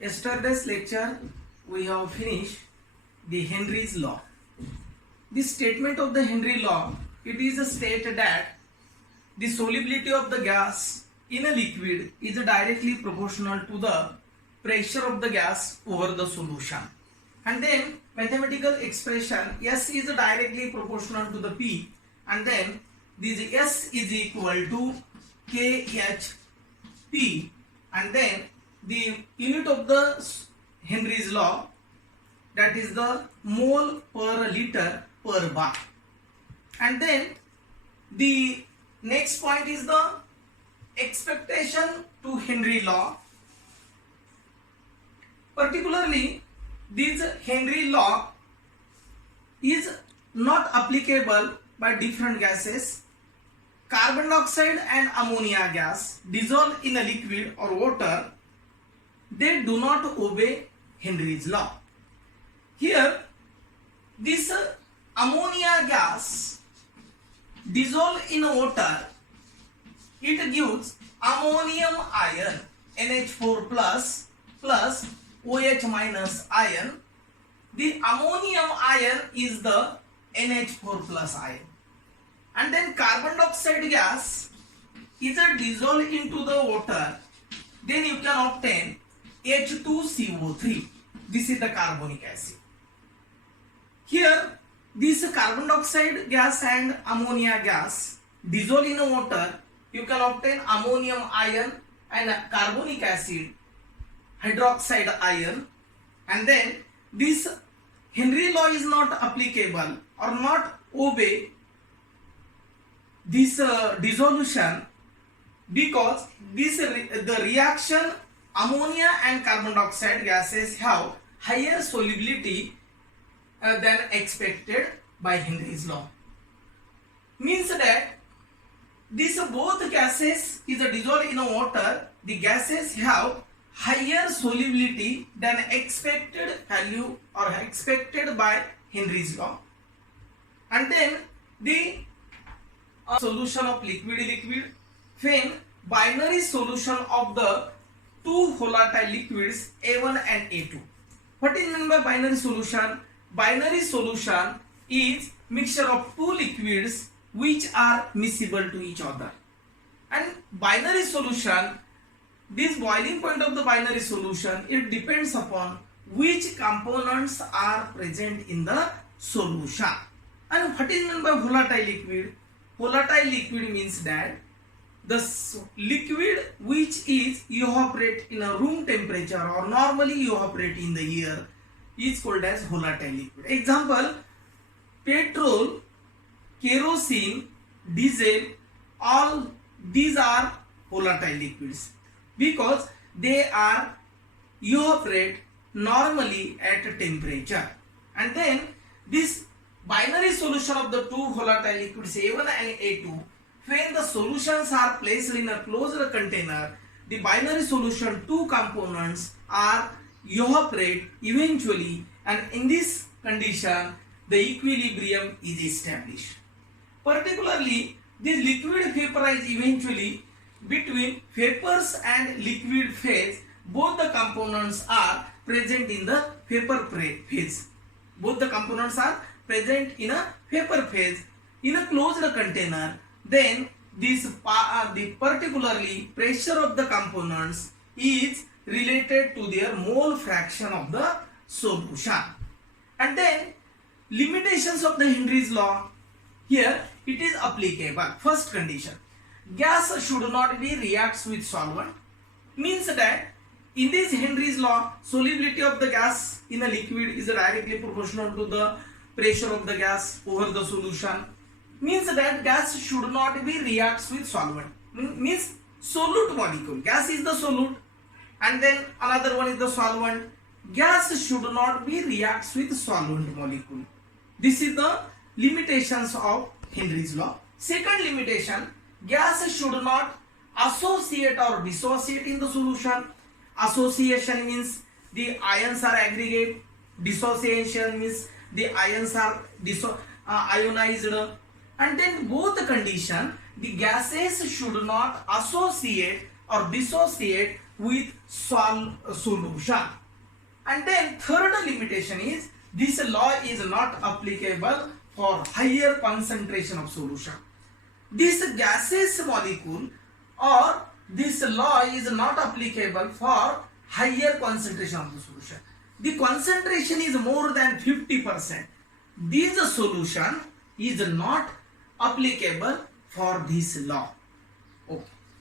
Yesterday's lecture we have finished the Henry's law. This statement of the Henry law, it is a state that the solubility of the gas in a liquid is directly proportional to the pressure of the gas over the solution. And then mathematical expression S is directly proportional to the P, and then this S is equal to KHP, and then the unit of the Henry's law, that is the mole per liter per bar. And then the next point is the expectation to Henry law. Particularly, this Henry law is not applicable by different gases. Carbon dioxide and ammonia gas dissolved in a liquid or water, they do not obey Henry's law. Here, this ammonia gas dissolved in water, it gives ammonium ion NH4 plus OH minus ion. The ammonium ion is the NH4 plus ion. And then carbon dioxide gas is dissolved into the water, then you can obtain H2CO3. This is the carbonic acid. Here, this carbon dioxide gas and ammonia gas dissolved in water, you can obtain ammonium ion and carbonic acid, hydroxide ion. And then this Henry law is not applicable or not obey this dissolution, because the reaction ammonia and carbon dioxide gases have higher solubility than expected by Henry's law. Means that these both gases is dissolved in water, the gases have higher solubility than expected value or expected by Henry's law. And then the solution of liquid when binary solution of the two volatile liquids A1 and A2. What is meant by binary solution? Binary solution is mixture of two liquids which are miscible to each other. And binary solution, this boiling point of the binary solution, it depends upon which components are present in the solution. And what is meant by volatile liquid? Volatile liquid means that the liquid which is evaporate in a room temperature or normally evaporate in the air is called as volatile liquid. Example, petrol, kerosene, diesel, all these are volatile liquids because they are evaporate normally at a temperature. And then this binary solution of the two volatile liquids A1 and A2, when the solutions are placed in a closed container, the binary solution two components are evaporate eventually, and in this condition the equilibrium is established. Particularly, this liquid vaporize eventually between vapors and liquid phase. Both the components are present in the vapor phase. Both the components are present in a vapor phase in a closed container. Then this the particularly pressure of the components is related to their mole fraction of the solution. And then limitations of the Henry's law, here it is applicable. First condition, gas should not be reacts with solvent. Means that in this Henry's law, solubility of the gas in a liquid is directly proportional to the pressure of the gas over the solution. Means that gas should not be reacts with solvent. Means solute molecule. Gas is the solute and then another one is the solvent. Gas should not be reacts with solvent molecule. This is the limitations of Henry's law. Second limitation, gas should not associate or dissociate in the solution. Association means the ions are aggregate. Dissociation means the ions are ionized. And then both the condition, the gases should not associate or dissociate with solution. And then third limitation is this law is not applicable for higher concentration of solution. This gaseous molecule or this law is not applicable for higher concentration of the solution. The concentration is more than 50%. This solution is not applicable for this law. Okay.